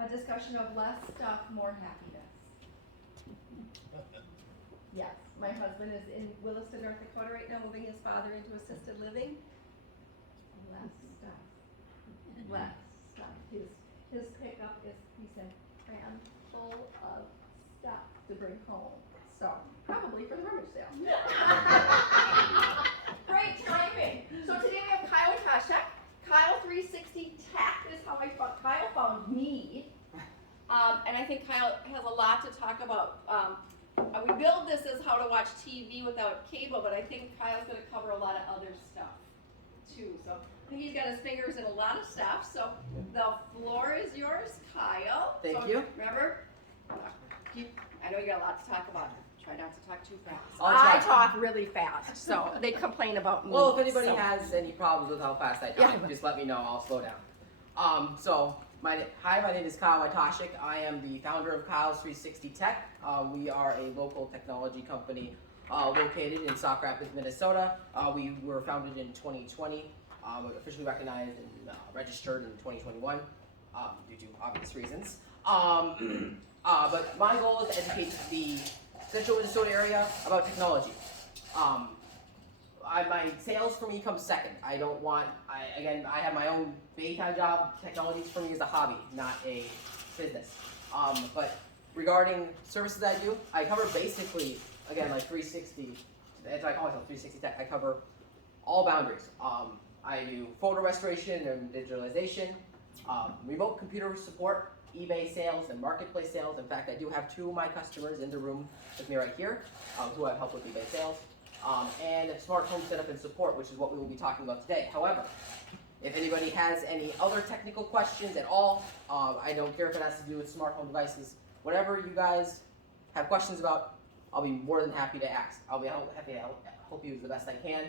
A discussion of less stuff, more happiness. Yes, my husband is in Williston, North Dakota right now, moving his father into assisted living. Less stuff. Less stuff. His pickup is, he said, crammed full of stuff to bring home. So, probably for the rummage sale. Great timing. So today we have Kyle Waytashek. Kyles360Tech is how Kyle found me. And I think Kyle has a lot to talk about. We build this as how to watch TV without cable, but I think Kyle's going to cover a lot of other stuff too. So I think he's got his fingers in a lot of stuff. So the floor is yours, Kyle. Thank you. Remember, I know you got a lot to talk about. Try not to talk too fast. I talk really fast, so they complain about me. Well, if anybody has any problems with how fast I talk, just let me know. I'll slow down. Hi, my name is Kyle Waytashek. I am the founder of Kyles360Tech. We are a local technology company located in Sauk Rapids, Minnesota. We were founded in 2020, officially recognized and registered in 2021 due to obvious reasons. But my goal is to educate the Central Minnesota area about technology. My sales for me comes second. I have my own daytime job. Technology for me is a hobby, not a business. But regarding services I do, I cover basically, again, like 360, that's why I call myself 360 Tech. I cover all boundaries. I do photo restoration and digitalization, remote computer support, eBay sales and marketplace sales. In fact, I do have two of my customers in the room with me right here who I've helped with eBay sales. And smart home setup and support, which is what we will be talking about today. However, if anybody has any other technical questions at all, I don't care if it has to do with smart home devices, whatever you guys have questions about, I'll be more than happy to ask. I'll be happy to help you as the best I can.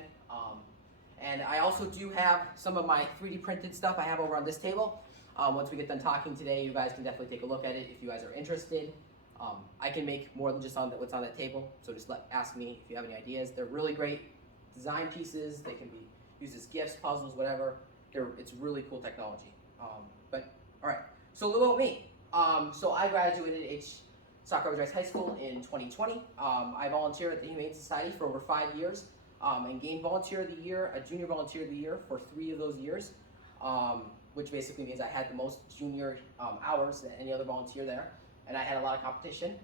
And I also do have some of my 3D printed stuff I have over on this table. Once we get done talking today, you guys can definitely take a look at it if you guys are interested. I can make more than just what's on that table, so just ask me if you have any ideas. They're really great design pieces. They can be used as gifts, puzzles, whatever. It's really cool technology. But all right, so a little about me. So I graduated Sauk Rapids High School in 2020. I volunteered at the Humane Society for over 5 years and gained Volunteer of the Year, a Junior Volunteer of the Year for 3 of those years, which basically means I had the most junior hours than any other volunteer there. And I had a lot of competition.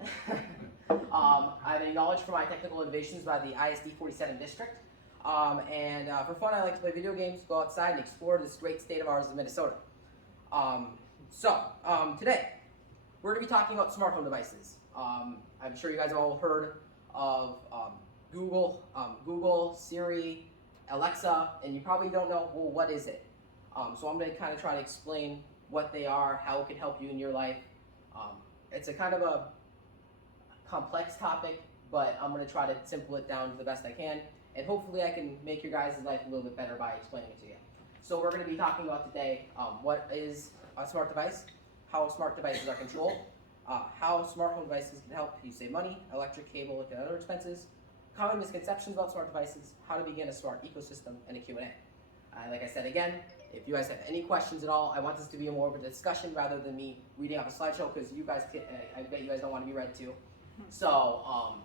I've been acknowledged for my technical innovations by the ISD 47 district. For fun, I like to play video games, go outside, and explore this great state of ours in Minnesota. Today, we're going to be talking about smart home devices. I'm sure you guys have all heard of Google, Siri, Alexa, and you probably don't know, well, what is it? So I'm going to kind of try to explain what they are, how it can help you in your life. It's a kind of a complex topic, but I'm going to try to simple it down to the best I can, and hopefully I can make your guys' life a little bit better by explaining it to you. So we're going to be talking about today what is a smart device, how smart devices are controlled, how smart home devices can help you save money, electric, cable, and other expenses, common misconceptions about smart devices, how to begin a smart ecosystem, and a Q&A. Like I said again, if you guys have any questions at all, I want this to be more of a discussion rather than me reading off a slideshow, because you guys, I bet you guys don't want to be read to. So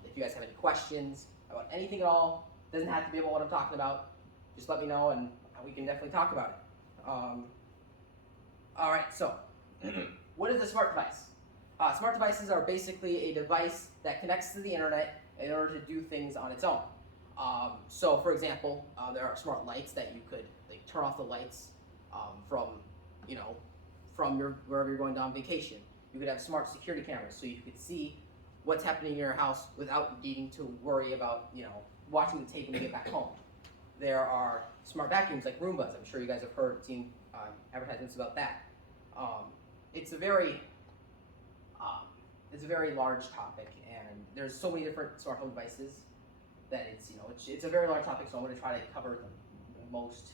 if you guys have any questions about anything at all, doesn't have to be about what I'm talking about, just let me know and we can definitely talk about it. All right, so what is a smart device? Smart devices are basically a device that connects to the internet in order to do things on its own. So for example, there are smart lights that you could turn off the lights from wherever you're going on vacation. You could have smart security cameras so you could see what's happening in your house without needing to worry about watching the tape when you get back home. There are smart vacuums like Roombas. I'm sure you guys have seen advertisements about that. It's a very large topic, and there's so many different smart home devices that it's a very large topic. So I'm going to try to cover the most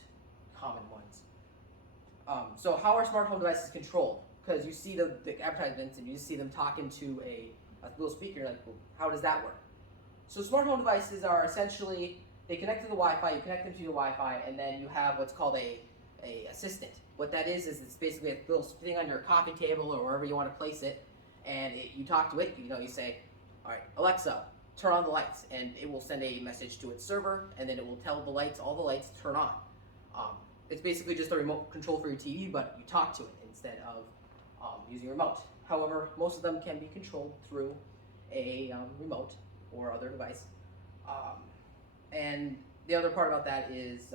common ones. So how are smart home devices controlled? Because you see the advertisements and you just see them talking to a little speaker, like, well, how does that work? So smart home devices are essentially, they connect to the Wi-Fi, you connect them to the Wi-Fi, and then you have what's called a assistant. What that is it's basically a little thing on your coffee table or wherever you want to place it, and you talk to it. You say, all right, Alexa, turn on the lights, and it will send a message to its server, and then it will tell all the lights to turn on. It's basically just a remote control for your TV, but you talk to it instead of using a remote. However, most of them can be controlled through a remote or other device. And the other part about that is,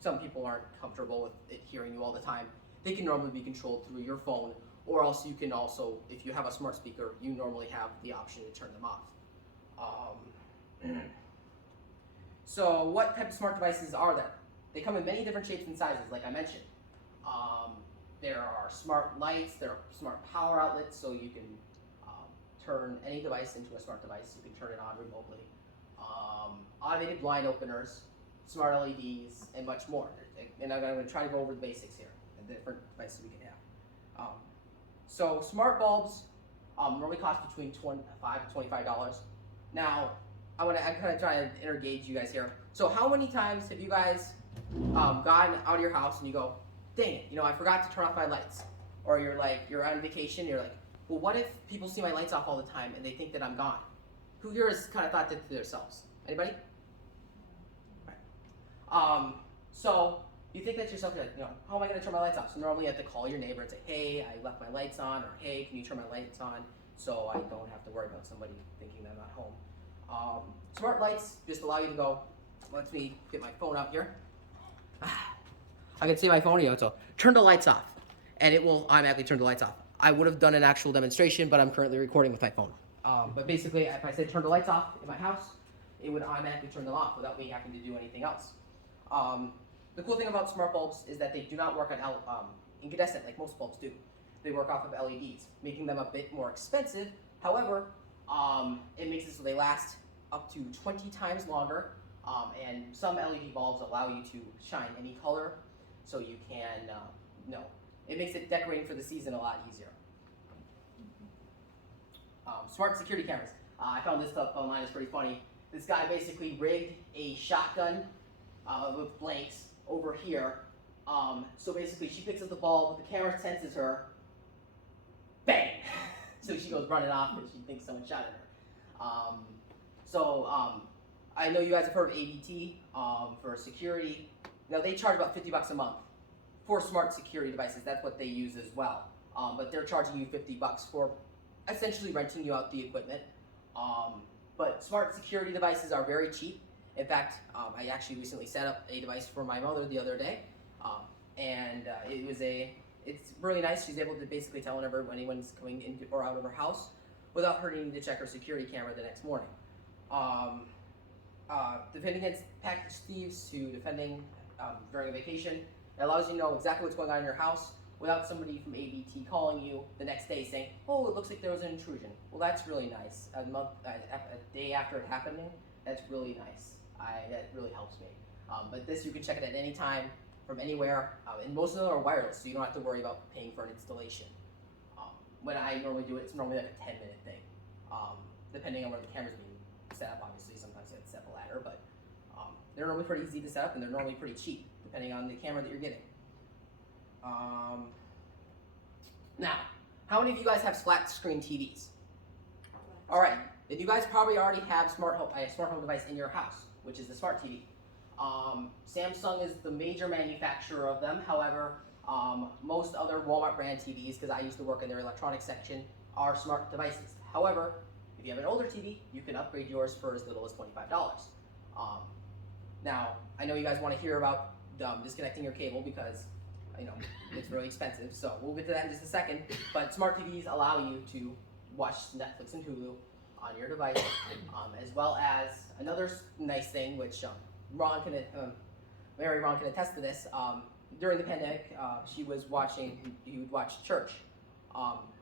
some people aren't comfortable with it hearing you all the time. They can normally be controlled through your phone, or else you can also, if you have a smart speaker, you normally have the option to turn them off. So what type of smart devices are there? They come in many different shapes and sizes, like I mentioned. There are smart lights, there are smart power outlets, so you can turn any device into a smart device. You can turn it on remotely. Automated blind openers, smart LEDs, and much more. And I'm going to try to go over the basics here, and the different devices we can have. So smart bulbs normally cost between $25 to $25. Now, I'm kind of trying to engage you guys here. So how many times have you guys gotten out of your house and you go, dang it, I forgot to turn off my lights? Or you're on vacation, you're like, well, what if people see my lights off all the time and they think that I'm gone? Who here has kind of thought that to themselves? Anybody? Right. So you think that to yourself, you're like, how am I going to turn my lights off? So normally you have to call your neighbor and say, hey, I left my lights on, or hey, can you turn my lights on so I don't have to worry about somebody thinking that I'm not home. Smart lights just allow you to go, let me get my phone out here. I can see my phone, so turn the lights off, and it will automatically turn the lights off. I would have done an actual demonstration, but I'm currently recording with my phone. But basically, if I said turn the lights off in my house, it would automatically turn them off without me having to do anything else. The cool thing about smart bulbs is that they do not work on incandescent like most bulbs do. They work off of LEDs, making them a bit more expensive. However, it makes it so they last up to 20 times longer, and some LED bulbs allow you to shine any color, so you can, it makes it decorating for the season a lot easier. Smart security cameras. I found this stuff online, it's pretty funny. This guy basically rigged a shotgun with blanks over here. So basically she picks up the bulb, the camera senses her, bang! So she goes running off and she thinks someone shot at her. I know you guys have heard of ADT for security. Now they charge about $50 a month for smart security devices. That's what they use as well. But they're charging you $50 for essentially renting you out the equipment. But smart security devices are very cheap. In fact, I actually recently set up a device for my mother the other day, and it's really nice. She's able to basically tell whenever anyone's coming in or out of her house without her needing to check her security camera the next morning. Defending against package thieves to defending during a vacation. It allows you to know exactly what's going on in your house without somebody from ADT calling you the next day saying, oh, it looks like there was an intrusion. Well, that's really nice. A day after it happening, that's really nice. That really helps me. But this, you can check it at any time from anywhere, and most of them are wireless, so you don't have to worry about paying for an installation. When I normally do it, it's normally like a 10-minute thing, depending on where the camera's being set up. Obviously, sometimes you have to set the ladder, but they're normally pretty easy to set up, and they're normally pretty cheap, depending on the camera that you're getting. Now, how many of you guys have flat screen TVs? All right, then you guys probably already have a smart home device in your house, which is the smart TV. Samsung is the major manufacturer of them. However, most other Walmart brand TVs, because I used to work in their electronics section, are smart devices. However, if you have an older TV, you can upgrade yours for as little as $25. Now, I know you guys want to hear about disconnecting your cable because it's really expensive, so we'll get to that in just a second. But smart TVs allow you to watch Netflix and Hulu on your device, as well as another nice thing, which Mary Ron can attest to this. During the pandemic, she would watch church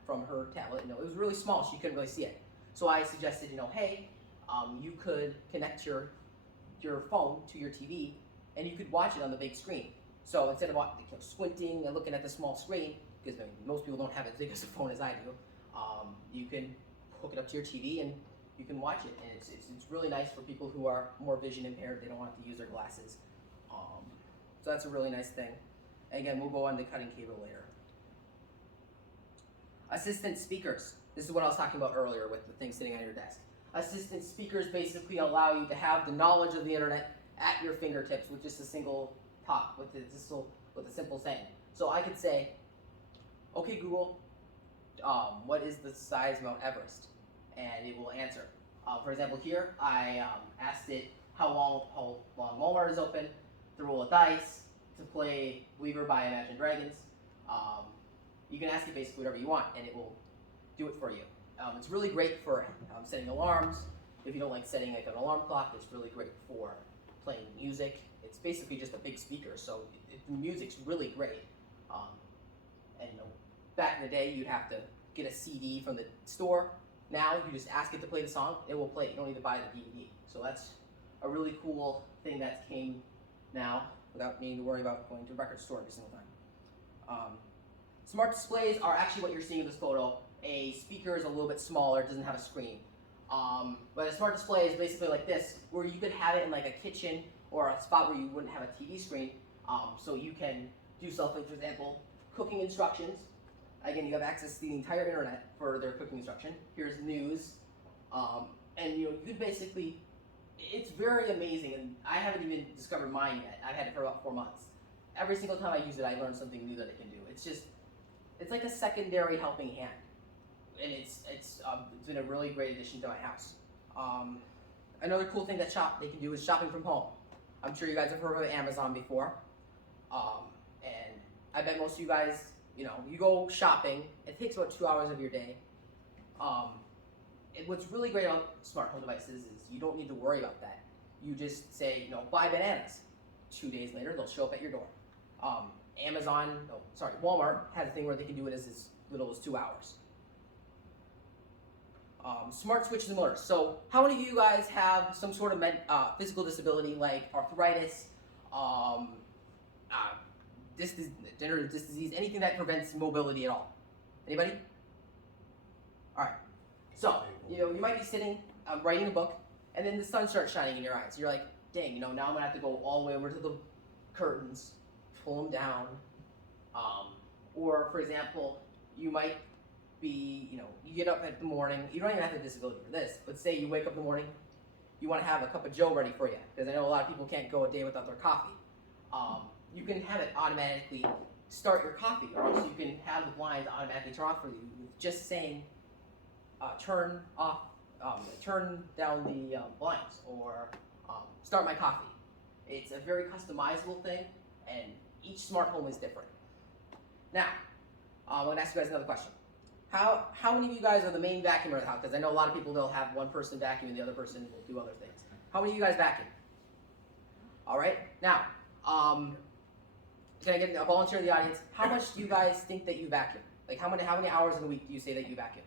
from her tablet. It was really small; she couldn't really see it. So I suggested, hey, you could connect your phone to your TV, and you could watch it on the big screen. So instead of squinting and looking at the small screen, because most people don't have as big as a phone as I do, you can hook it up to your TV and you can watch it. And it's really nice for people who are more vision impaired. They don't have to use their glasses. So that's a really nice thing. Again, we'll go on to cutting cable later. Assistant speakers. This is what I was talking about earlier with the thing sitting on your desk. Assistant speakers basically allow you to have the knowledge of the internet at your fingertips with just a single talk, with a simple saying. So I could say, okay Google, what is the size of Mount Everest? And it will answer. For example, here I asked it how long Walmart is open, to roll a dice, to play Believer by Imagine Dragons. You can ask it basically whatever you want, and it will do it for you. It's really great for setting alarms. If you don't like setting like an alarm clock, it's really great for playing music. It's basically just a big speaker, so the music's really great. And back in the day, you'd have to get a CD from the store. Now, you just ask it to play the song, it will play it. You don't need to buy the DVD. So that's a really cool thing that came now without needing to worry about going to a record store every single time. Smart displays are actually what you're seeing in this photo. A speaker is a little bit smaller, it doesn't have a screen. But a smart display is basically like this, where you could have it in like a kitchen or a spot where you wouldn't have a TV screen. So you can do stuff like, for example, cooking instructions. Again, you have access to the entire internet for their cooking instruction. Here's news. And you could basically, it's very amazing, and I haven't even discovered mine yet. I've had it for about 4 months. Every single time I use it, I learn something new that it can do. It's like a secondary helping hand. And it's been a really great addition to my house. Another cool thing that they can do is shopping from home. I'm sure you guys have heard of Amazon before. And I bet most of you guys, you go shopping, it takes about 2 hours of your day. What's really great about smart home devices is you don't need to worry about that. You just say, buy bananas. 2 days later, they'll show up at your door. Walmart has a thing where they can do it as little as 2 hours. Smart switches and motors. So how many of you guys have some sort of physical disability like arthritis, degenerative disc disease, anything that prevents mobility at all? Anybody? All right. So, you might be sitting, writing a book, and then the sun starts shining in your eyes. You're like, dang, now I'm gonna have to go all the way over to the curtains, pull them down. Or, for example, you might be, you get up in the morning, you don't even have the disability for this, but say you wake up in the morning, you want to have a cup of Joe ready for you, because I know a lot of people can't go a day without their coffee. You can have it automatically start your coffee, or else you can have the blinds automatically turn off for you with just saying, turn down the blinds, or start my coffee. It's a very customizable thing, and each smart home is different. Now, I'm going to ask you guys another question. How many of you guys are the main vacuumer of the house? Because I know a lot of people, they'll have one person vacuum and the other person will do other things. How many of you guys vacuum? All right. Now, can I get a volunteer in the audience? How much do you guys think that you vacuum? Like how many hours in a week do you say that you vacuum?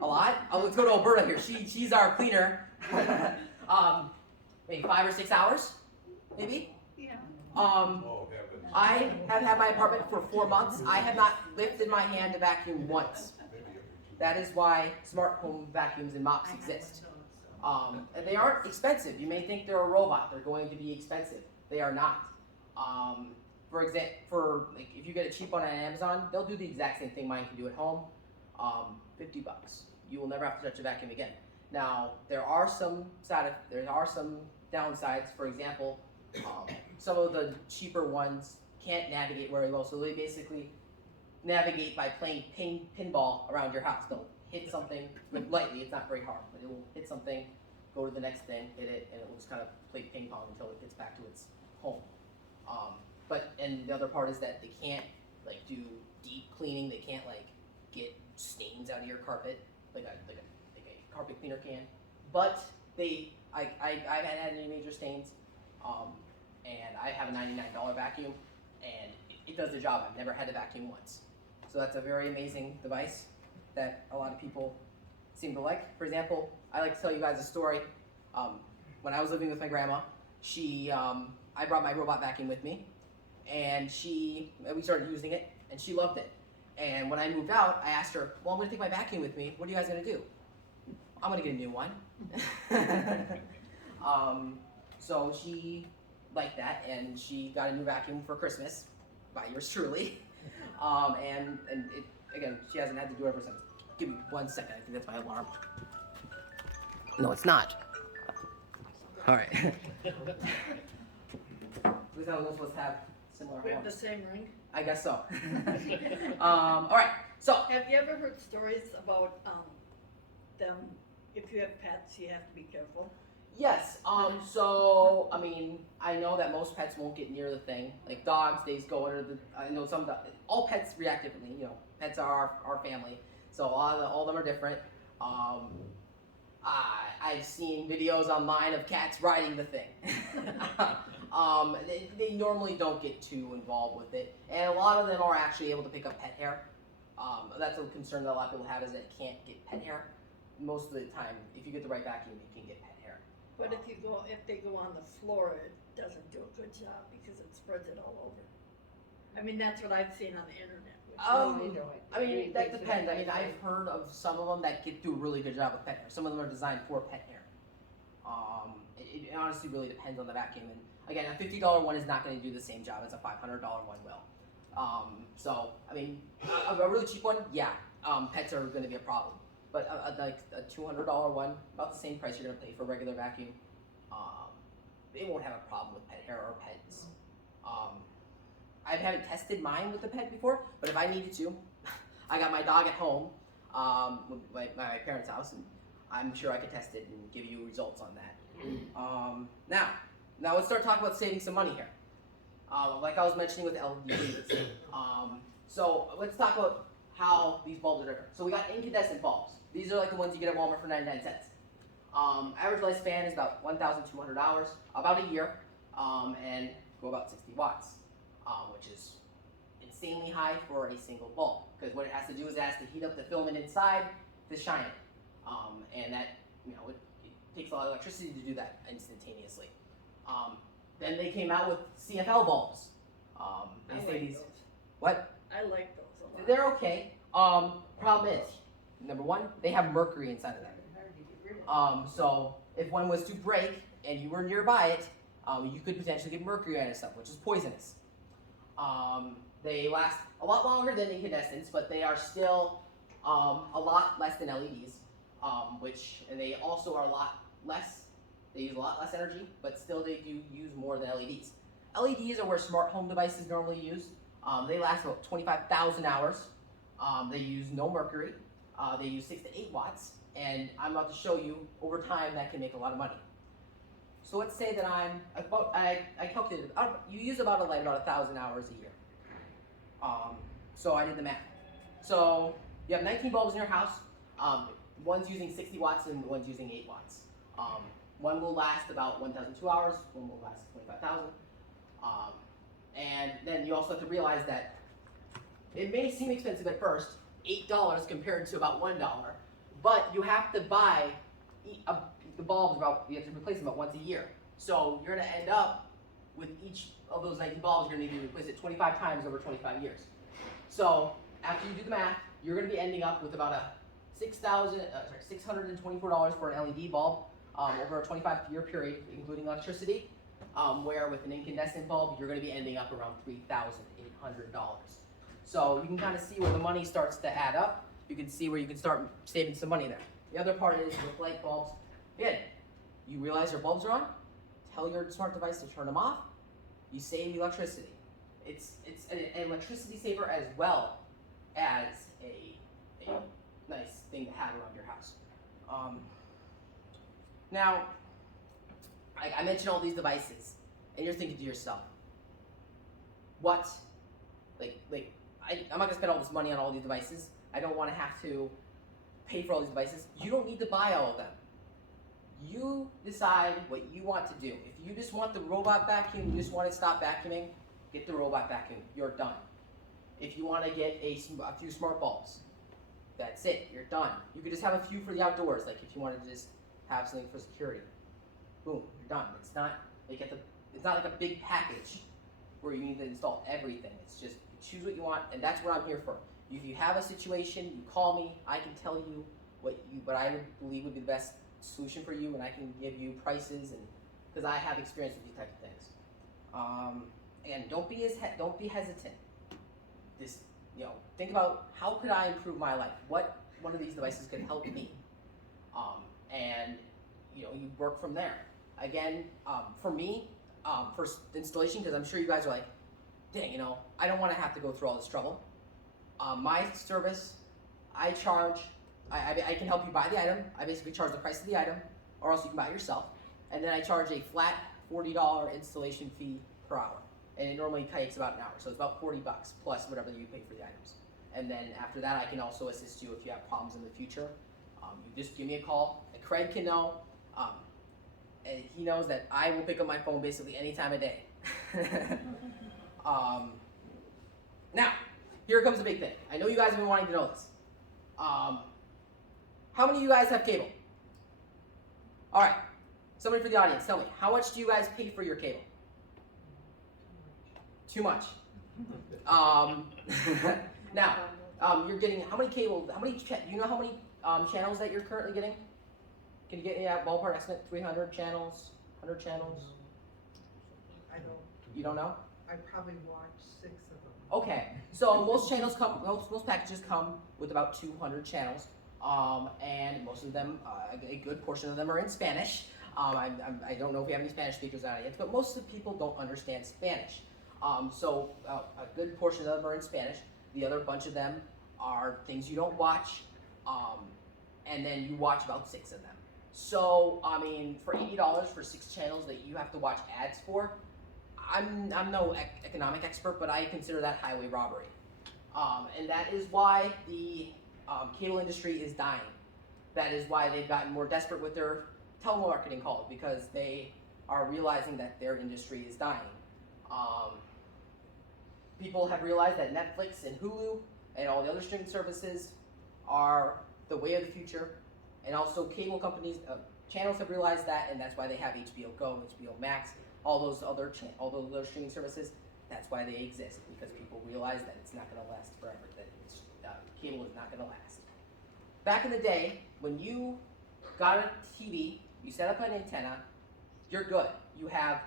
A lot? Oh, let's go to Alberta here. She's our cleaner. Maybe 5 or 6 hours, maybe. Yeah. I have had my apartment for 4 months. I have not lifted my hand to vacuum once. That is why smart home vacuums and mops exist. And they aren't expensive. You may think they're a robot. They're going to be expensive. They are not. For example, if you get it cheap on Amazon, they'll do the exact same thing mine can do at home. $50. You will never have to touch a vacuum again. Now, there are some downsides. For example, some of the cheaper ones can't navigate very well, so they basically navigate by playing pinball around your house. They'll hit something lightly, it's not very hard, but it will hit something, go to the next thing, hit it, and it will just kind of play ping pong until it gets back to its home. And the other part is that they can't do deep cleaning. They can't get stains out of your carpet like a carpet cleaner can. But I haven't had any major stains. And I have a $99 vacuum, and it does the job. I've never had to vacuum once. So that's a very amazing device that a lot of people seem to like. For example, I like to tell you guys a story. When I was living with my grandma, I brought my robot vacuum with me, and we started using it, and she loved it. And when I moved out, I asked her, well, I'm gonna take my vacuum with me. What are you guys gonna do? I'm gonna get a new one. So she like that, and she got a new vacuum for Christmas by yours truly. And it, again, she hasn't had to do it ever since. Give me 1 second. I think that's my alarm. No, it's not. All right. At least I was supposed to have similar We have the alarms. same ring. I guess so. All right. So Have you ever heard stories about them? If you have pets, you have to be careful. yes. So I mean, I know that most pets won't get near the thing. Like dogs, they just go under the. I know all pets react differently. You know, pets are our family, so all of them are different. I've seen videos online of cats riding the thing. They normally don't get too involved with it, and a lot of them are actually able to pick up pet hair. That's a concern that a lot of people have, is that it can't get pet hair. Most of the time, if you get the right vacuum, you can get pet hair. But if they go on the floor, it doesn't do a good job because it spreads it all over. I mean, that's what I've seen on the internet. I mean, that depends. I mean, I've heard of some of them that do a really good job with pet hair. Some of them are designed for pet hair. It honestly really depends on the vacuum. And again, a $50 one is not going to do the same job as a $500 one will. So, I mean, a really cheap one, yeah, pets are going to be a problem. But like a $200 one, about the same price you're going to pay for a regular vacuum, it won't have a problem with pet hair or pets. I haven't tested mine with the pet before, but if I needed to, I got my dog at home, with my parents' house, and I'm sure I could test it and give you results on that. Now let's start talking about saving some money here. Like I was mentioning with LEDs. So let's talk about how these bulbs are different. So we got incandescent bulbs. These are like the ones you get at Walmart for 99 cents. Average lifespan is about $1,200, about a year, and go about 60 watts. Which is insanely high for a single bulb, because what it has to do is it has to heat up the filament inside to shine it, and that, you know, it takes a lot of electricity to do that instantaneously. Then they came out with CFL bulbs. They say these. Those. What? I like those a lot. They're okay. Problem is, number one, they have mercury inside of them. So if one was to break and you were nearby it, you could potentially get mercury on it stuff, which is poisonous. They last a lot longer than incandescents, but they are still a lot less than LEDs, and they also are a lot less. They use a lot less energy, but still they do use more than LEDs. LEDs are where smart home devices normally use. They last about 25,000 hours. They use no mercury. They use 6 to 8 watts, and I'm about to show you over time that can make a lot of money. So let's say that I calculated, you use about a light about 1,000 hours a year. So I did the math. So you have 19 bulbs in your house. One's using 60 watts and one's using 8 watts. One will last about 1,002 hours, one will last 25,000. And then you also have to realize that it may seem expensive at first, $8 compared to about $1, but you have to buy the bulbs you have to replace them about once a year. So you're gonna end up with each of those 19 bulbs, you're gonna need to replace it 25 times over 25 years. So after you do the math, you're gonna be ending up with about a $624 for an LED bulb over a 25-year period, including electricity. Where with an incandescent bulb, you're gonna be ending up around $3,800. So you can kind of see where the money starts to add up. You can see where you can start saving some money there. The other part is with light bulbs. Again, you realize your bulbs are on, tell your smart device to turn them off, you save electricity. It's an electricity saver as well as a nice thing to have around your house. Now, I mentioned all these devices, and you're thinking to yourself, what? I'm not gonna spend all this money on all these devices. I don't wanna have to pay for all these devices. You don't need to buy all of them. You decide what you want to do. If you just want the robot vacuum, you just want to stop vacuuming, get the robot vacuum. You're done. If you want to get a few smart bulbs, that's it. You're done. You could just have a few for the outdoors, like if you wanted to just have something for security. Boom, you're done. It's not like a big package where you need to install everything. It's just you choose what you want, and that's what I'm here for. If you have a situation, you call me. I can tell you what I would believe would be the best solution for you, and I can give you prices, and because I have experience with these types of things. And don't be hesitant. This, think about how could I improve my life? What one of these devices could help me? And you work from there. Again, for me, for installation, because I'm sure you guys are like, dang, I don't want to have to go through all this trouble. My service, I charge. I can help you buy the item. I basically charge the price of the item, or else you can buy it yourself. And then I charge a flat $40 installation fee per hour. And it normally takes about an hour, so it's about $40 plus whatever you pay for the items. And then after that, I can also assist you if you have problems in the future. You just give me a call. Craig can know, and he knows that I will pick up my phone basically any time of day. Now, here comes the big thing. I know you guys have been wanting to know this. How many of you guys have cable? All right, somebody for the audience, tell me, how much do you guys pay for your cable? Too much. Now, you're getting how many cable? Do you know how many channels that you're currently getting? Can you get a ballpark estimate? 300 channels, 100 channels? I don't. You don't know? I probably watched 6 of them. Okay, so most packages come with about 200 channels, and most of them, a good portion of them are in Spanish. I don't know if we have any Spanish speakers out yet, but most of the people don't understand Spanish. So a good portion of them are in Spanish. The other bunch of them are things you don't watch, and then you watch about 6 of them. So, I mean, for $80 for 6 channels that you have to watch ads for, I'm no economic expert, but I consider that highway robbery. And that is why the cable industry is dying. That is why they've gotten more desperate with their telemarketing calls, because they are realizing that their industry is dying. People have realized that Netflix and Hulu and all the other streaming services are the way of the future. And also cable companies, channels have realized that, and that's why they have HBO Go, HBO Max, all those other streaming services. That's why they exist, because people realize that it's not going to last forever, that cable is not going to last. Back in the day, when you got a TV, you set up an antenna, you're good. You have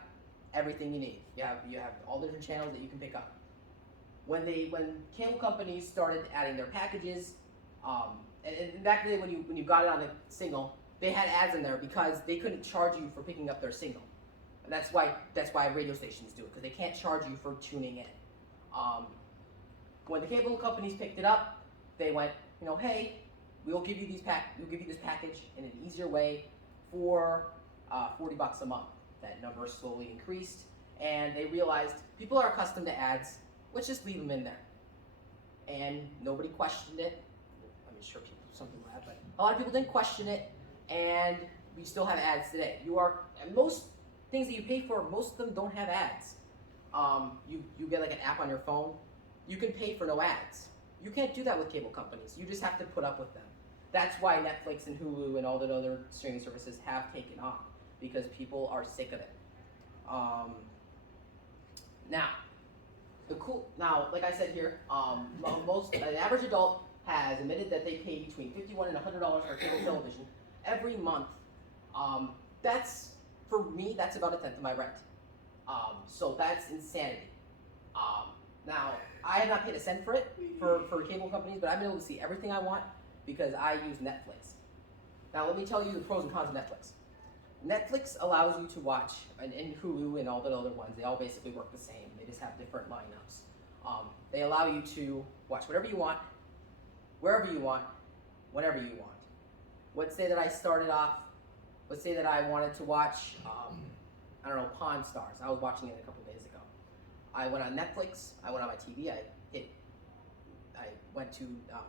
everything you need. You have all the different channels that you can pick up. When cable companies started adding their packages, and back in the day when you got it on a signal, they had ads in there because they couldn't charge you for picking up their signal. And that's why radio stations do it, because they can't charge you for tuning in. When the cable companies picked it up, they went, hey, we'll give you this package in an easier way for $40 a month. That number slowly increased, and they realized people are accustomed to ads. Let's just leave them in there. And nobody questioned it. I'm sure something like that, but a lot of people didn't question it, and we still have ads today. And most things that you pay for, most of them don't have ads. You get like an app on your phone. You can pay for no ads. You can't do that with cable companies. You just have to put up with them. That's why Netflix and Hulu and all the other streaming services have taken off, because people are sick of it. Now, like I said here, an average adult has admitted that they pay between $51 and $100 for cable television every month. For me, that's about 1/10 of my rent. So that's insanity. Now, I have not paid a cent for it for cable companies, but I've been able to see everything I want because I use Netflix. Now, let me tell you the pros and cons of Netflix. Netflix allows you to watch, and Hulu and all the other ones, they all basically work the same. They just have different lineups. They allow you to watch whatever you want, wherever you want, whenever you want. Let's say that I wanted to watch, Pawn Stars. I was watching it a couple days ago. I went on Netflix, I went on my TV, I went to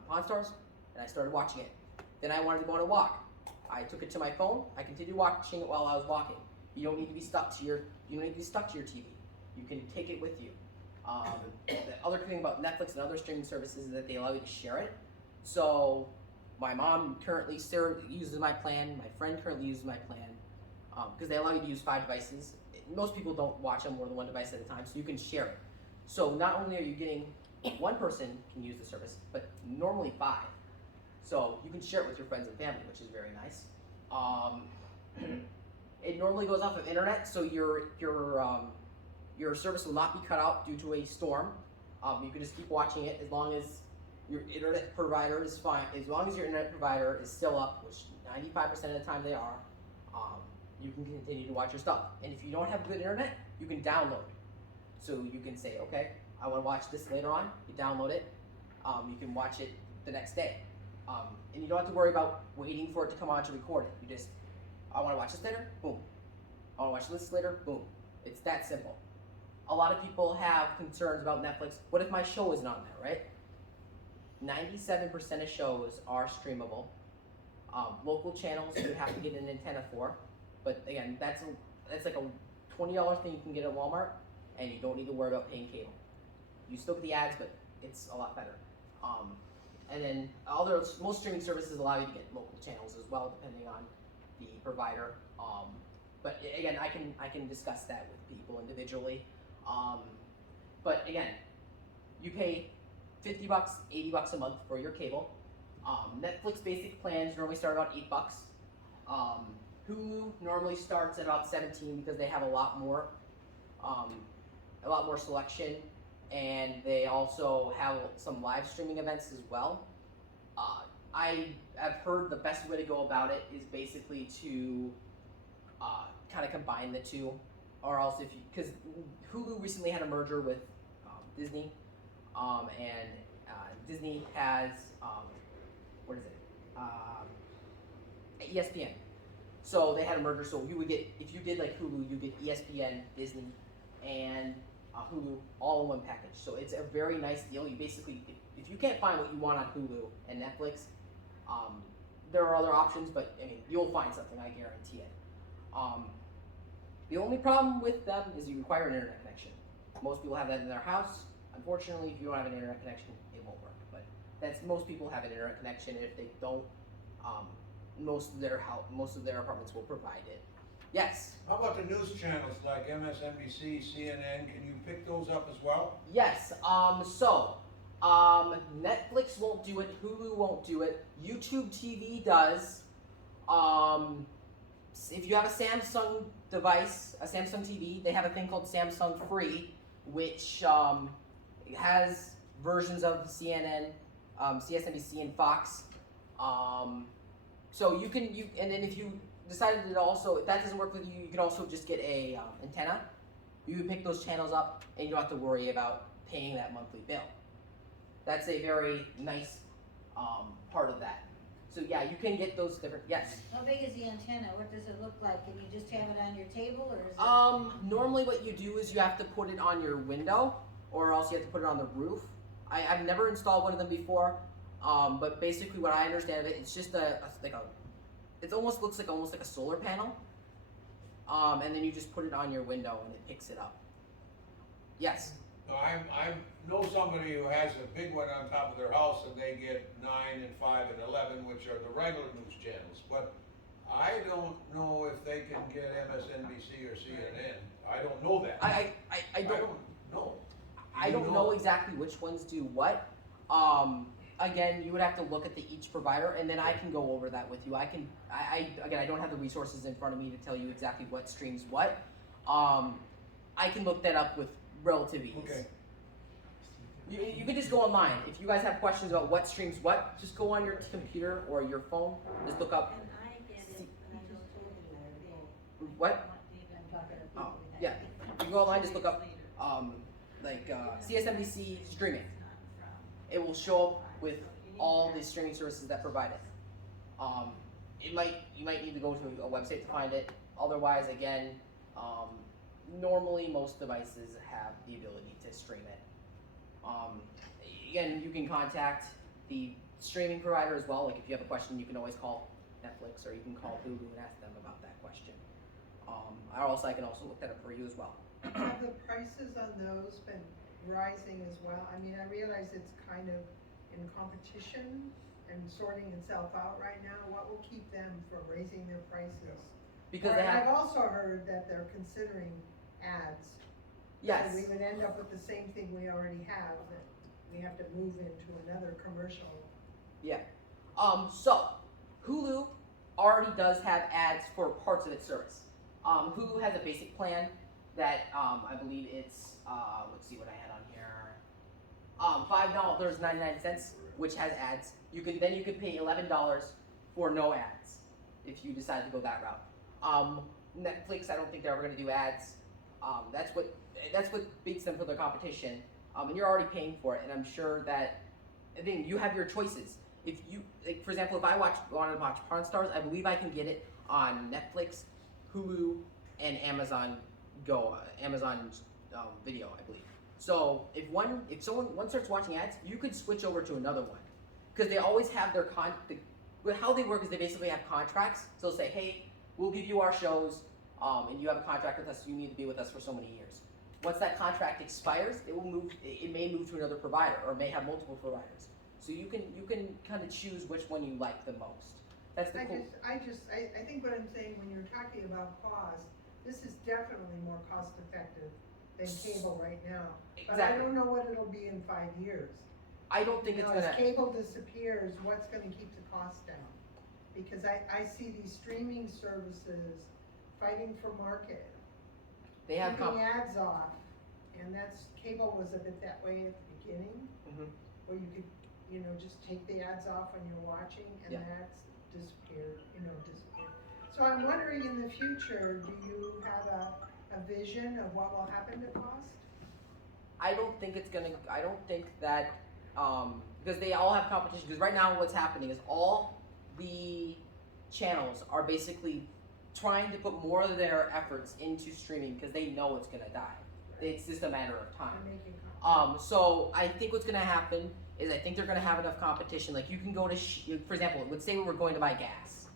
Pawn Stars, and I started watching it. Then I wanted to go on a walk. I took it to my phone. I continued watching it while I was walking. You don't need to be stuck to your TV. You can take it with you. The other thing about Netflix and other streaming services is that they allow you to share it. So my mom currently uses my plan. My friend currently uses my plan because they allow you to use 5 devices. Most people don't watch on more than 1 device at a time, so you can share it. So not only are you getting 1 person can use the service, but normally 5. So you can share it with your friends and family, which is very nice. It normally goes off of internet, so your your service will not be cut out due to a storm. You can just keep watching it as long as your internet provider is fine. As long as your internet provider is still up, which 95% of the time they are, you can continue to watch your stuff. And if you don't have good internet, you can download. So you can say, okay, I want to watch this later on. You download it. You can watch it the next day. And you don't have to worry about waiting for it to come on to record it. You just, I want to watch this later, boom. I want to watch this later, boom. It's that simple. A lot of people have concerns about Netflix. What if my show isn't on there, right? 97% of shows are streamable. Local channels you have to get an antenna for, but again, that's like a $20 thing you can get at Walmart, and you don't need to worry about paying cable. You still get the ads, but it's a lot better. And then most streaming services allow you to get local channels as well, depending on the provider. But again, I can discuss that with people individually. But again, you pay $50, $80 a month for your cable. Netflix basic plans normally start about $8. Hulu normally starts at about $17 because they have a lot more selection, and they also have some live streaming events as well. I have heard the best way to go about it is basically to kind of combine the two, or else because Hulu recently had a merger with Disney, and Disney has what is it? ESPN. So they had a merger. So you would get, if you did like Hulu, you get ESPN, Disney, and Hulu all in one package. So it's a very nice deal. You basically, if you can't find what you want on Hulu and Netflix, there are other options, but I mean, you'll find something, I guarantee it. The only problem with them is you require an internet connection. Most people have that in their house. Unfortunately, if you don't have an internet connection, it won't work. But most people have an internet connection, and if they don't, most of their apartments will provide it. Yes. How about the news channels like MSNBC, CNN? Can you pick those up as well? Yes. Netflix won't do it. Hulu won't do it. YouTube TV does. If you have a Samsung device, a Samsung TV, they have a thing called Samsung Free, which has versions of CNN, CSNBC, and Fox. So and then if you decided that also, if that doesn't work with you, you can also just get a antenna. You can pick those channels up, and you don't have to worry about paying that monthly bill. That's a very nice part of that. So yeah, you can get those different, yes. How big is the antenna? What does it look like? Can you just have it on your table, or is it? Normally what you do is you have to put it on your window, or else you have to put it on the roof. I've never installed one of them before, but basically what I understand of it, it's just it almost looks like a solar panel, and then you just put it on your window and it picks it up. Yes. No, I know somebody who has a big one on top of their house, and they get 9 and 5 and 11, which are the regular news channels. But I don't know if they can get MSNBC or CNN. I don't know that. I don't know. I don't know exactly which ones do what. Again, you would have to look at each provider, and then I can go over that with you. I don't have the resources in front of me to tell you exactly what streams what. I can look that up with relative ease. Okay. You can just go online. If you guys have questions about what streams what, just go on your computer or your phone. Just look up. And I get it, and I just told you the other day. What? I'm talking to Oh, people that- yeah. You can go online, just look up CSNBC streaming. It will show up with all the streaming services that provide it. You might need to go to a website to find it. Otherwise, again, normally most devices have the ability to stream it. Again, you can contact the streaming provider as well. Like if you have a question, you can always call Netflix, or you can call Hulu and ask them about that question. I can also look that up for you as well. Have the prices on those been rising as well? I mean, I realize it's kind of in competition and sorting itself out right now. What will keep them from raising their prices? Because And I've also heard that they're considering ads. yes. So we would end up with the same thing we already have, that we have to move into another commercial. So Hulu already does have ads for parts of its service. Hulu has a basic plan, that I believe it's let's see what I had on here. $5.99, which has ads. You could pay $11 for no ads if you decide to go that route. Netflix, I don't think they're ever going to do ads. That's what beats them for their competition. And you're already paying for it, and I'm sure that then you have your choices. If you, like, for example, if I want to watch Pawn Stars, I believe I can get it on Netflix, Hulu, and Amazon Video, I believe. So if one starts watching ads, you could switch over to another one, because they always have their how they work is they basically have contracts. So they'll say, hey, we'll give you our shows, and you have a contract with us. So you need to be with us for so many years. Once that contract expires, it may move to another provider, or may have multiple providers. So you can kind of choose which one you like the most. That's the cool. I think what I'm saying when you're talking about cost, this is definitely more cost effective than cable right now. But I Exactly. don't know what it'll be in 5 years. I don't think it's As gonna. cable disappears, what's gonna keep the cost down? Because I see these streaming services fighting for market, They have keeping ads off, and cable was a bit that way at the beginning, Mhm. where you could, just take the ads off when you're watching, and Yeah. that's disappeared. So I'm wondering, in the future, do you have a vision of what will happen to cost? I don't think it's gonna. I don't think that because they all have competition. Because right now, what's happening is all the channels are basically trying to put more of their efforts into streaming because they know it's gonna die. It's just a matter of time. They're making So I think what's gonna happen is I think they're gonna have enough competition. Like you can go to, for example, let's say we were going to buy gas.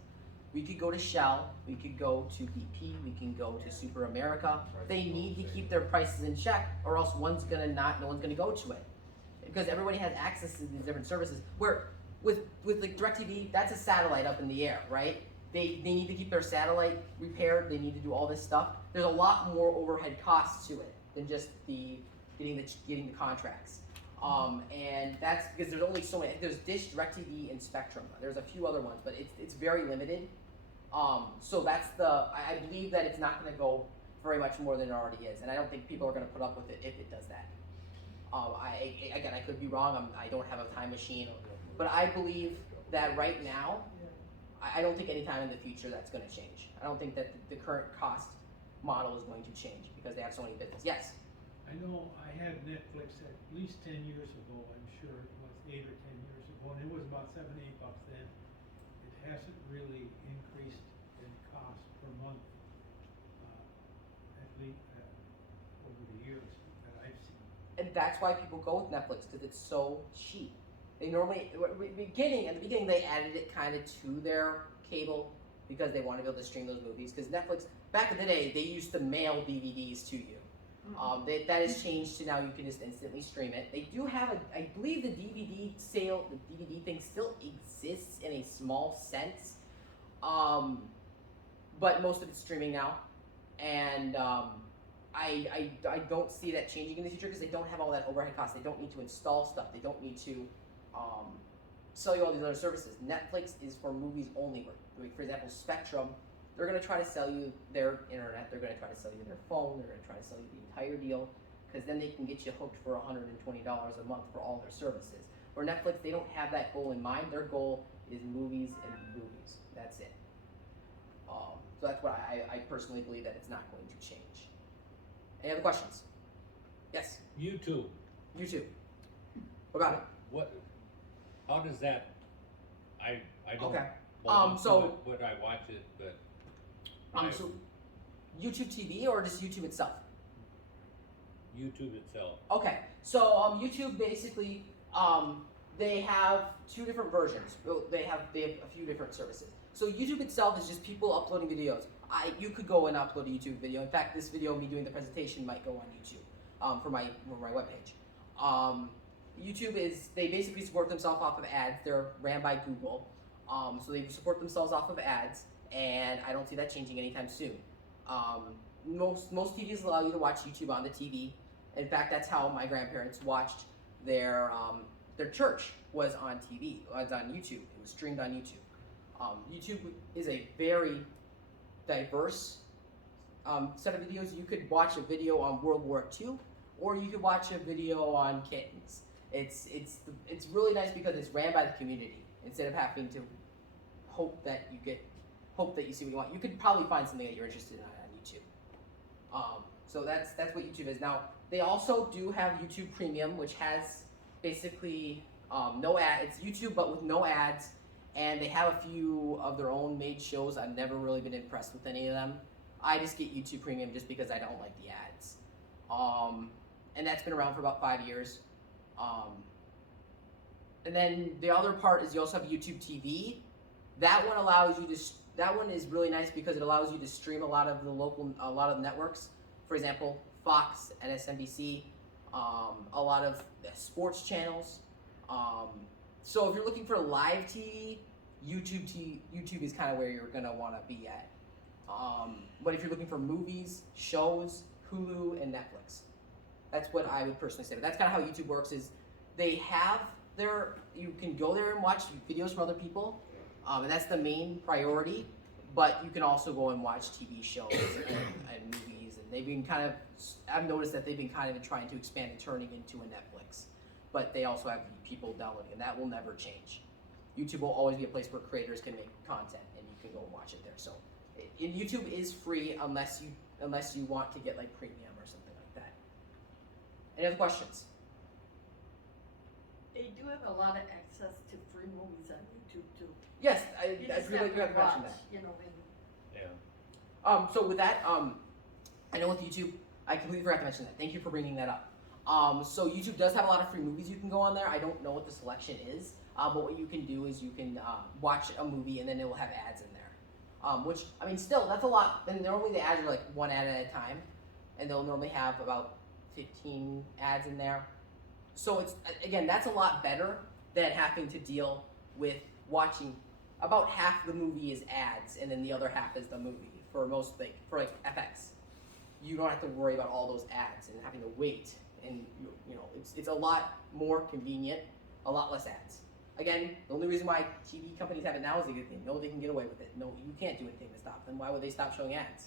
We could go to Shell, we could go to BP, we can go to Super America. They need to keep their prices in check, or else no one's gonna go to it. Because everybody has access to these different services. Where with like DirecTV, that's a satellite up in the air, right? They need to keep their satellite repaired, they need to do all this stuff. There's a lot more overhead costs to it than just getting the contracts. And that's because there's only so many. There's Dish, DirecTV, and Spectrum. There's a few other ones, but it's very limited. So that's I believe that it's not going to go very much more than it already is, and I don't think people are going to put up with it if it does that. I could be wrong. I don't have a time machine, but I believe that right now, I don't think anytime in the future that's going to change. I don't think that the current cost model is going to change because they have so many businesses. Yes. I know I had Netflix at least 10 years ago, I'm sure it was 8 or 10 years ago, and it was about $7, $8 then. It hasn't really increased in cost per month, at least over the years that I've seen. And that's why people go with Netflix, because it's so cheap. They normally, at the beginning they added it kind of to their cable because they wanted to be able to stream those movies. Because Netflix, back in the day, they used to mail DVDs to you. That has changed to now you can just instantly stream it. They do have I believe the DVD thing still exists in a small sense. But most of it's streaming now. And I don't see that changing in the future because they don't have all that overhead cost. They don't need to install stuff. They don't need to sell you all these other services. Netflix is for movies only. Like, for example, Spectrum, they're going to try to sell you their internet. They're going to try to sell you their phone. They're going to try to sell you the entire deal because then they can get you hooked for $120 a month for all their services. Where Netflix, they don't have that goal in mind. Their goal is movies and movies. That's it. So that's why I personally believe that it's not going to change. Any other questions? Yes. YouTube. YouTube. What about it? How does that, I don't. Okay. belong to So- it, Would I watch it, but. So YouTube TV or just YouTube itself? YouTube itself. Okay, so YouTube basically they have two different versions. Well, they have a few different services. So YouTube itself is just people uploading videos. You could go and upload a YouTube video. In fact, this video, me doing the presentation, might go on YouTube for my webpage. YouTube they basically support themselves off of ads. They're ran by Google, so they support themselves off of ads, and I don't see that changing anytime soon. Most TVs allow you to watch YouTube on the TV. In fact, that's how my grandparents watched their church was on TV. It was on YouTube. It was streamed on YouTube. YouTube is a very diverse set of videos. You could watch a video on World War II, or you could watch a video on kittens. It's really nice because it's ran by the community instead of having to hope that you see what you want. You could probably find something that you're interested in on YouTube. So that's what YouTube is. Now they also do have YouTube Premium, which has basically no ad. It's YouTube but with no ads, and they have a few of their own made shows. I've never really been impressed with any of them. I just get YouTube Premium just because I don't like the ads. And that's been around for about 5 years. And then the other part is you also have YouTube TV. That one allows you to. That one is really nice because it allows you to stream a lot of the networks. For example, Fox, MSNBC, a lot of sports channels. So if you're looking for live TV, YouTube is kind of where you're gonna want to be at. But if you're looking for movies, shows, Hulu, and Netflix, that's what I would personally say. But that's kind of how YouTube works. Is they have you can go there and watch videos from other people, and that's the main priority. But you can also go and watch TV shows and movies, and they've been I've noticed that they've been kind of trying to expand and turning into a Netflix. But they also have people downloading, and that will never change. YouTube will always be a place where creators can make content, and you can go and watch it there. So, YouTube is free unless you want to get like premium or something like that. Any other questions? They do have a lot of access to free movies on YouTube too. Yes, You I'd just really have like to to mention watch, that. you know, and Yeah. So with that, I know with YouTube, I completely forgot to mention that. Thank you for bringing that up. So YouTube does have a lot of free movies you can go on there. I don't know what the selection is, but what you can do is you can watch a movie and then it will have ads in there. Which, I mean, still, that's a lot. And normally the ads are like one ad at a time, and they'll normally have about 15 ads in there. So it's, again, that's a lot better than having to deal with watching about half the movie is ads and then the other half is the movie for most for FX. You don't have to worry about all those ads and having to wait, and you know it's a lot more convenient, a lot less ads. Again, the only reason why TV companies have it now is they know they can get away with it. No, you can't do anything to stop them. Why would they stop showing ads?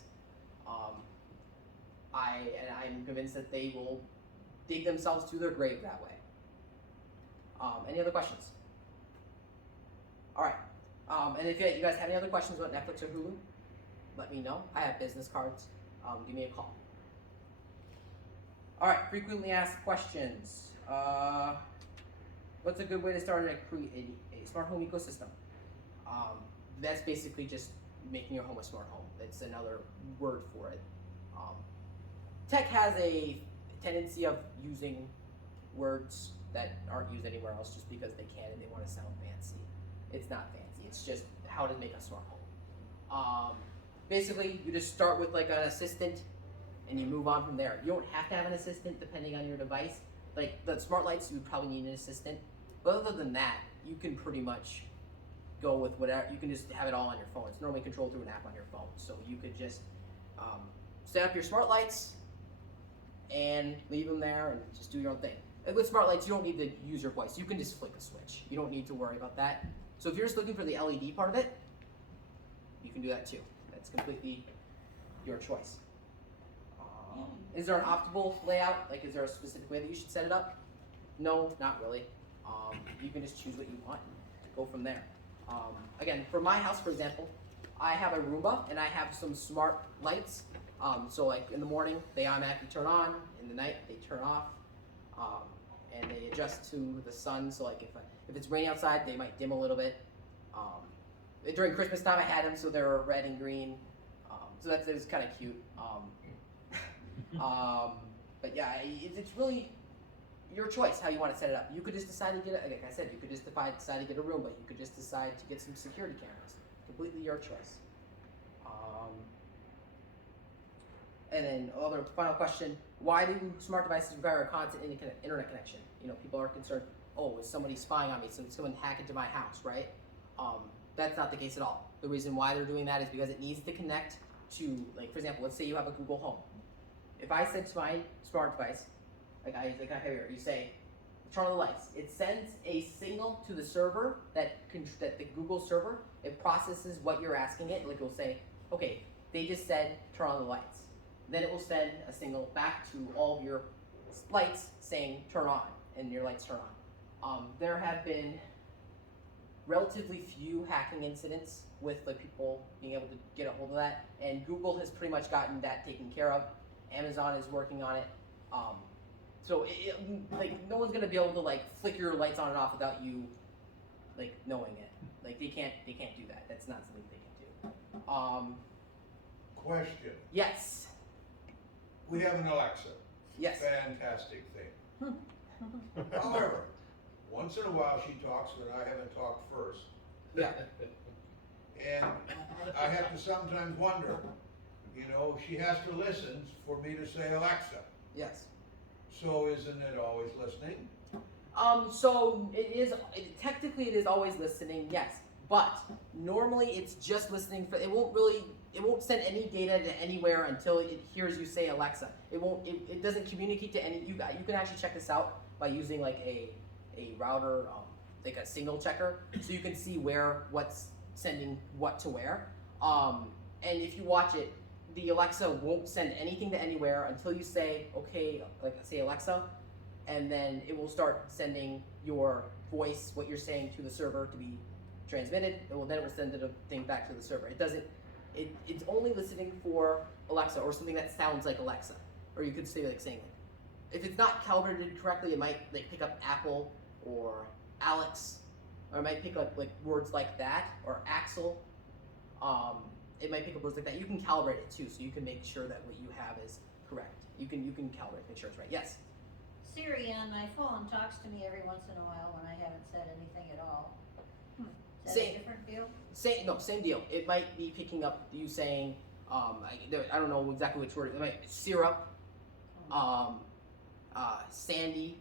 I'm convinced that they will dig themselves to their grave that way. Any other questions? All right. And if you guys have any other questions about Netflix or Hulu, let me know. I have business cards. Give me a call. All right. Frequently asked questions. What's a good way to start a smart home ecosystem? That's basically just making your home a smart home. That's another word for it. Tech has a tendency of using words that aren't used anywhere else just because they can and they want to sound fancy. It's not fancy. It's just how to make a smart home. Basically, you just start with like an assistant and you move on from there. You don't have to have an assistant depending on your device. Like the smart lights, you would probably need an assistant. But other than that, you can pretty much go with whatever. You can just have it all on your phone. It's normally controlled through an app on your phone. So you could just set up your smart lights and leave them there and just do your own thing. And with smart lights, you don't need to use your voice. You can just flick a switch. You don't need to worry about that. So if you're just looking for the LED part of it, you can do that too. That's completely your choice. Is there an optimal layout? Like, is there a specific way that you should set it up? No, not really. You can just choose what you want and go from there. Again, for my house, for example, I have a Roomba and I have some smart lights. So like in the morning, they automatically turn on. In the night, they turn off. And they adjust to the sun. So like if it's raining outside, they might dim a little bit. During Christmas time, I had them so they were red and green. So it was kind of cute. But yeah, it's really your choice how you want to set it up. You could just decide to get it. Like I said, you could just decide to get a Roomba. You could just decide to get some security cameras. Completely your choice. And then other final question: why do smart devices require a constant internet connection? You know, people are concerned. Oh, is somebody spying on me? So someone hack into my house, right? That's not the case at all. The reason why they're doing that is because it needs to connect to, like, for example, let's say you have a Google Home. If I said to my smart device, like I have here, you say, turn on the lights. It sends a signal to the server that the Google server. It processes what you're asking it. Like it'll say, okay, they just said turn on the lights. then it will send a signal back to all of your lights saying turn on, and your lights turn on. There have been relatively few hacking incidents with like people being able to get a hold of that, and Google has pretty much gotten that taken care of. Amazon is working on it. So like no one's gonna be able to like flick your lights on and off without you like knowing it. Like they can't do that. That's not something they can do. Question, Yes. we have an Alexa, Yes. fantastic thing. However, once in a while she talks when I haven't talked first. Yeah. And I have to sometimes wonder, you know, she has to listen for me to say Alexa. Yes. So isn't it always listening? So technically it is always listening, yes. But normally it's just listening for, it won't send any data to anywhere until it hears you say Alexa. It doesn't communicate to any, you can actually check this out by using like a router, like a signal checker, so you can see what's sending what to where. And if you watch it, the Alexa won't send anything to anywhere until you say, okay, like say Alexa, and then it will start sending your voice, what you're saying to the server to be transmitted. It will then send the thing back to the server. It's only listening for Alexa or something that sounds like Alexa. Or you could say like saying, if it's not calibrated correctly, it might like pick up Apple or Alex, or it might pick up like words like that, or Axel. It might pick up words like that. You can calibrate it too, so you can make sure that what you have is correct. You can calibrate, make sure it's right. Yes. Siri on my phone talks to me every once in a while when I haven't said anything at all. Is that a different deal? Same deal. It might be picking up you saying, I don't know exactly which word. It might syrup, Sandy.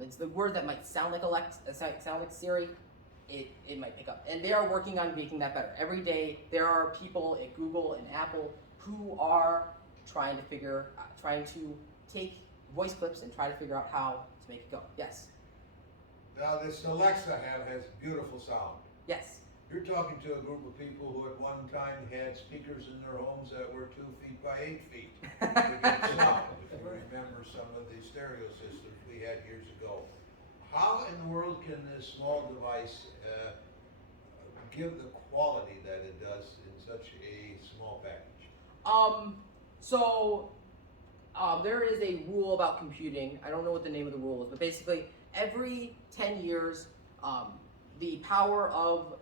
It's the word that might sound like sound like Siri. It might pick up, and they are working on making that better. Every day there are people at Google and Apple who are trying to take voice clips and try to figure out how to make it go. Yes. Now this Alexa has beautiful sound. Yes. You're talking to a group of people who at one time had speakers in their homes that were 2 feet by 8 feet to get sound. If you remember some of the stereo systems we had years ago. How in the world can this small device give the quality that it does in such a small package? There is a rule about computing. I don't know what the name of the rule is, but basically every 10 years, the power of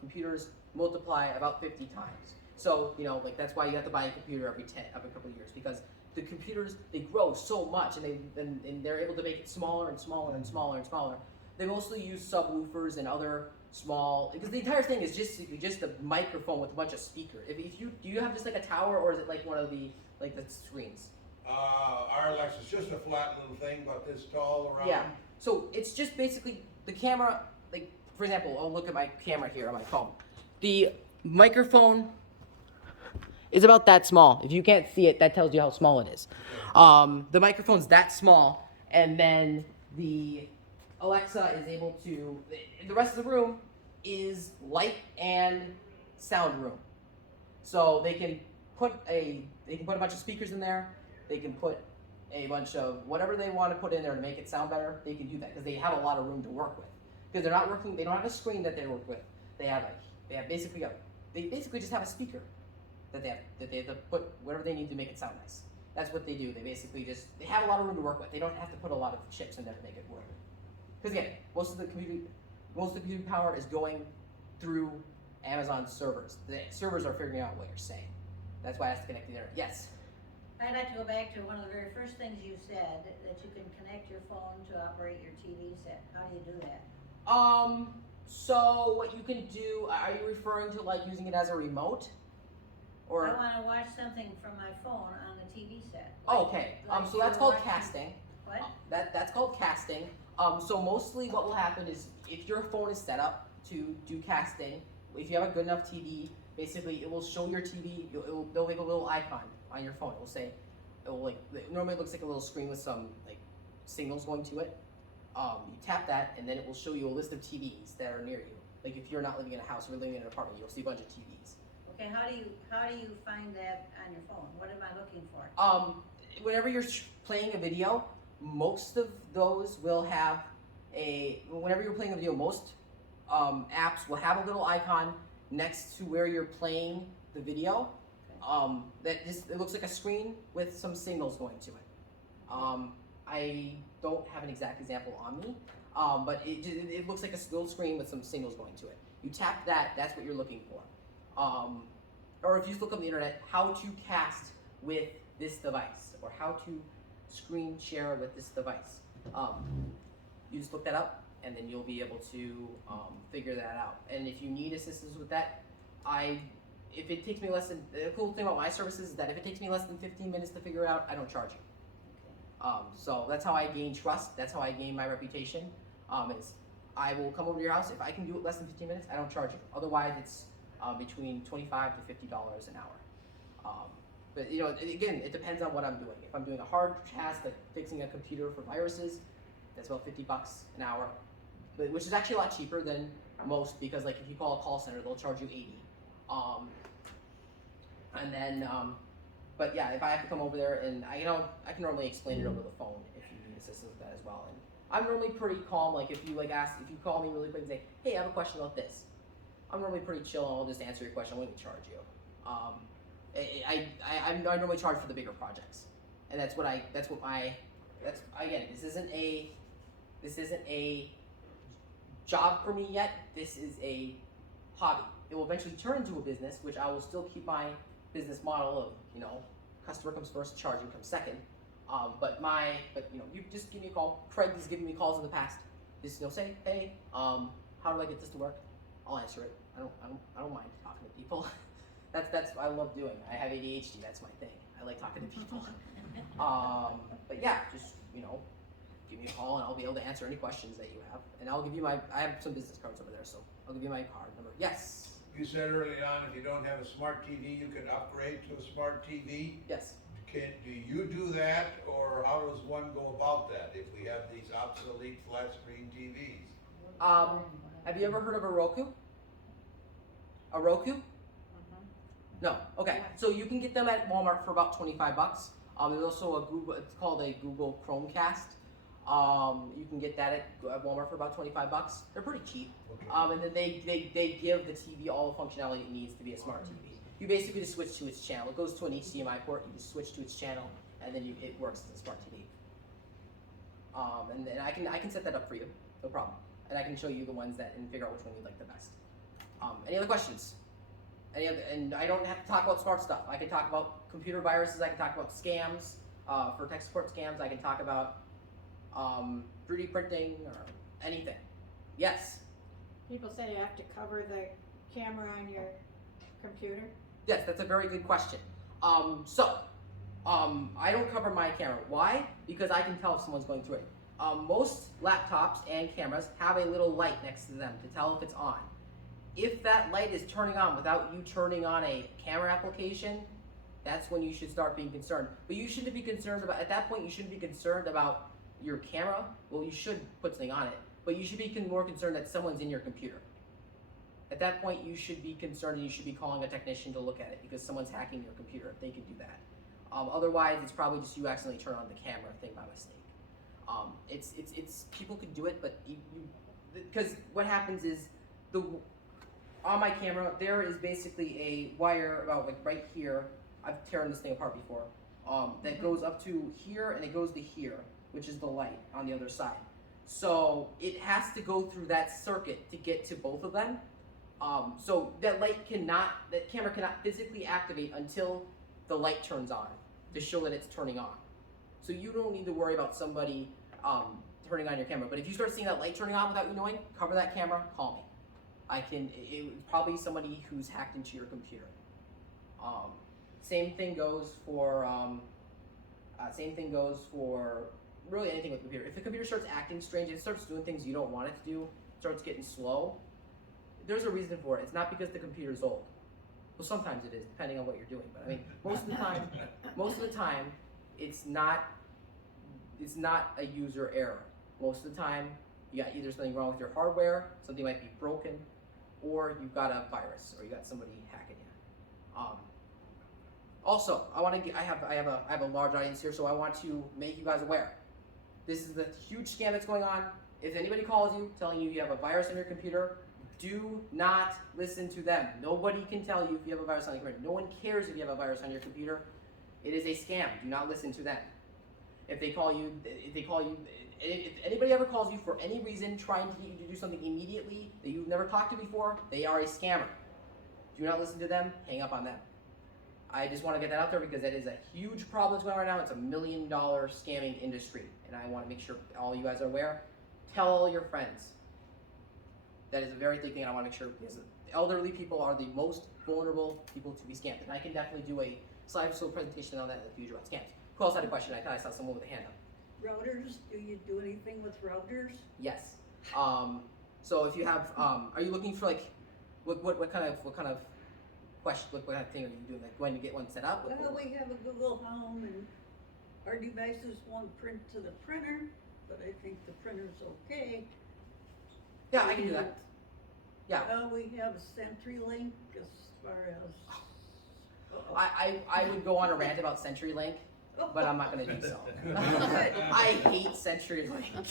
computers multiply about 50 times. So, you know, like that's why you have to buy a computer every couple of years, because the computers, they grow so much, and they're able to make it smaller and smaller and smaller and smaller. They mostly use subwoofers and other small, because the entire thing is just a microphone with a bunch of speakers. Do you have just like a tower, or is it like one of the screens? Our Alexa's just a flat little thing, but this tall around. Yeah. So it's just basically the camera. Like for example, I'll look at my camera here on my phone. The microphone is about that small. If you can't see it, that tells you how small it is. The microphone's that small, and then the Alexa is able to. The rest of the room is light and sound room. So they can put a bunch of speakers in there. They can put a bunch of whatever they want to put in there to make it sound better. They can do that because they have a lot of room to work with. Because they're not working. They don't have a screen that they work with. They basically just have a speaker that they have to put whatever they need to make it sound nice. That's what they do. They have a lot of room to work with. They don't have to put a lot of chips in there to make it work. Because again, most of the computing power is going through Amazon servers. The servers are figuring out what you're saying. That's why it has to connect to the internet. Yes. I'd like to go back to one of the very first things you said, that you can connect your phone to operate your TV set. How do you do that? So what you can do, are you referring to like using it as a remote? Or I want to watch something from my phone on the TV set. oh, okay. Like So you that's were called watching- casting. What? That's called casting. So mostly what will happen is if your phone is set up to do casting, if you have a good enough TV, basically it will show your TV. They'll make a little icon on your phone. Normally it looks like a little screen with some like signals going to it. You tap that, and then it will show you a list of TVs that are near you. Like if you're not living in a house, or living in an apartment, you'll see a bunch of TVs. Okay, how do you find that on your phone? What am I looking for? Whenever you're playing a video, most of those will have whenever you're playing a video, most apps will have a little icon next to where you're playing the video. It looks like a screen with some signals going to it. I don't have an exact example on me, but it looks like a little screen with some signals going to it. You tap that, that's what you're looking for. Or if you just look on the internet, how to cast with this device, or how to screen share with this device. You just look that up, and then you'll be able to figure that out. And if you need assistance with that, if it takes me less than, the cool thing about my services is that if it takes me less than 15 minutes to figure it out, I don't charge you. So that's how I gain trust, that's how I gain my reputation, is I will come over to your house. If I can do it less than 15 minutes, I don't charge you. Otherwise, it's between $25 to $50 an hour. But you know, again, it depends on what I'm doing. If I'm doing a hard task like fixing a computer for viruses, that's about $50 an hour, which is actually a lot cheaper than most, because like if you call a call center, they'll charge you $80. And then, but yeah, if I have to come over there, and I can normally explain it over the phone if you need assistance with that as well. And I'm normally pretty calm. Like if you call me really quick and say, hey, I have a question about this, I'm normally pretty chill, and I'll just answer your question. I won't even charge you. I normally charge for the bigger projects, and again, this isn't a job for me yet. This is a hobby. It will eventually turn into a business, which I will still keep my business model of, you know, customer comes first, charging comes second. But you just give me a call. Craig has given me calls in the past. Just say, hey, how do I get this to work? I'll answer it. I don't mind talking to people. That's what I love doing. I have ADHD. That's my thing. I like talking to people. But yeah, just give me a call, and I'll be able to answer any questions that you have. And I'll give you I have some business cards over there, so I'll give you my card number. Yes. You said early on, if you don't have a smart TV, you can upgrade to a smart TV. Yes. Do you do that, or how does one go about that if we have these obsolete flat screen TVs? Have you ever heard of a Roku? A Roku? No. Okay. So you can get them at Walmart for about $25. There's also it's called a Google Chromecast. You can get that at Walmart for about $25. They're pretty cheap. Okay. And then they give the TV all the functionality it needs to be a smart TV. You basically just switch to its channel. It goes to an HDMI port. You just switch to its channel, and then it works as a smart TV. And then I can set that up for you, no problem. And I can show you the ones and figure out which one you like the best. Any other questions? And I don't have to talk about smart stuff. I can talk about computer viruses. I can talk about scams, for tech support scams. I can talk about 3D printing or anything. Yes. People say you have to cover the camera on your computer. Yes, that's a very good question. I don't cover my camera. Why? Because I can tell if someone's going through it. Most laptops and cameras have a little light next to them to tell if it's on. If that light is turning on without you turning on a camera application, that's when you should start being concerned. But you shouldn't be concerned about, at that point, you shouldn't be concerned about your camera. Well, you should put something on it, but you should be more concerned that someone's in your computer. At that point, you should be concerned, and you should be calling a technician to look at it, because someone's hacking your computer if they can do that. Otherwise, it's probably just you accidentally turn on the camera thing by mistake. It's people could do it, but because what happens is on my camera there is basically a wire about like right here. I've torn this thing apart before. That goes up to here, and it goes to here, which is the light on the other side. So it has to go through that circuit to get to both of them. So that camera cannot physically activate until the light turns on to show that it's turning on. So you don't need to worry about somebody turning on your camera. But if you start seeing that light turning on without you knowing, cover that camera, call me. It's probably somebody who's hacked into your computer. Same thing goes for really anything with the computer. If the computer starts acting strange, it starts doing things you don't want it to do, starts getting slow, there's a reason for it. It's not because the computer's old. Well, sometimes it is, depending on what you're doing. But I mean, most of the time, it's not a user error. Most of the time, you got either something wrong with your hardware, something might be broken, or you've got a virus, or you got somebody hacking you. Also, I have a large audience here, so I want to make you guys aware. This is the huge scam that's going on. If anybody calls you telling you you have a virus on your computer, do not listen to them. Nobody can tell you if you have a virus on your computer. No one cares if you have a virus on your computer. It is a scam. Do not listen to them. If anybody ever calls you for any reason, trying to get you to do something immediately that you've never talked to before, they are a scammer. Do not listen to them. Hang up on them. I just want to get that out there because that is a huge problem that's going on right now. It's $1 million scamming industry, and I want to make sure all you guys are aware. Tell all your friends. That is a very big thing, and I want to make sure because elderly people are the most vulnerable people to be scammed. And I can definitely do a slideshow presentation on that in the future about scams. Who else had a question? I thought I saw someone with a hand up. Routers, do you do anything with routers? Yes. So if you have, are you looking for like, what kind of question? What kind of thing are you doing? Like going to get one set up? Well, we have a Google Home and our devices won't print to the printer, but I think the printer's okay. Yeah, I can do that. Yeah. We have CenturyLink as far as. I would go on a rant about CenturyLink, but I'm not going to do so. I hate CenturyLink.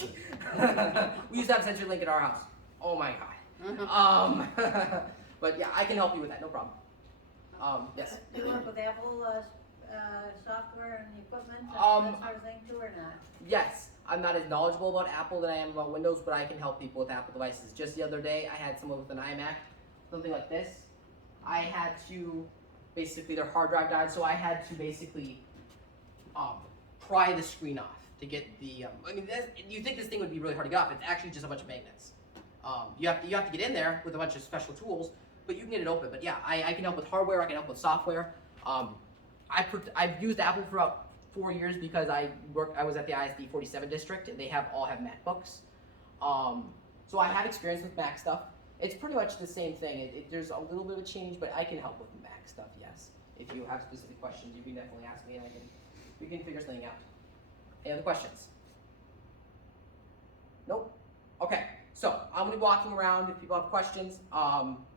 We used to have CenturyLink at our house. Oh my god. But yeah, I can help you with that. No problem. Yes. Do you work with Apple software and equipment and that sort of thing too, or not? Yes. I'm not as knowledgeable about Apple than I am about Windows, but I can help people with Apple devices. Just the other day, I had someone with an iMac, something like this. I had to, basically their hard drive died, so I had to basically pry the screen off to get the, you think this thing would be really hard to get off. It's actually just a bunch of magnets. You have to get in there with a bunch of special tools, but you can get it open. But yeah, I can help with hardware, I can help with software. I've used Apple for about 4 years because I was at the ISD 47 district and they all have MacBooks. So I have experience with Mac stuff. It's pretty much the same thing. There's a little bit of a change, but I can help with Mac stuff, yes. If you have specific questions, you can definitely ask me and we can figure something out. Any other questions? Nope? Okay, so I'm gonna be walking around if people have questions.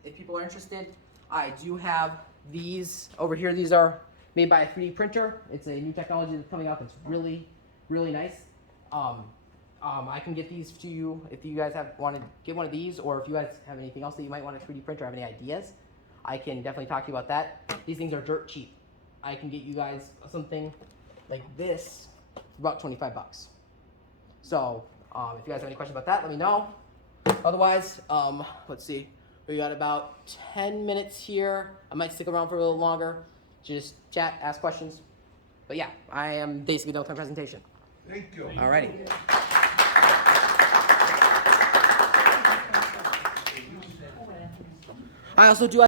If people are interested, I do have these over here. These are made by a 3D printer. It's a new technology that's coming out that's really, really nice. I can get these to you if you guys want to get one of these, or if you guys have anything else that you might want a 3D printer, have any ideas, I can definitely talk to you about that. These things are dirt cheap. I can get you guys something like this for about 25 bucks. So if you guys have any questions about that, let me know. Otherwise, let's see. We got about 10 minutes here. I might stick around for a little longer. Just chat, ask questions. But yeah, I am basically done with my presentation. Thank you. Alrighty. I also do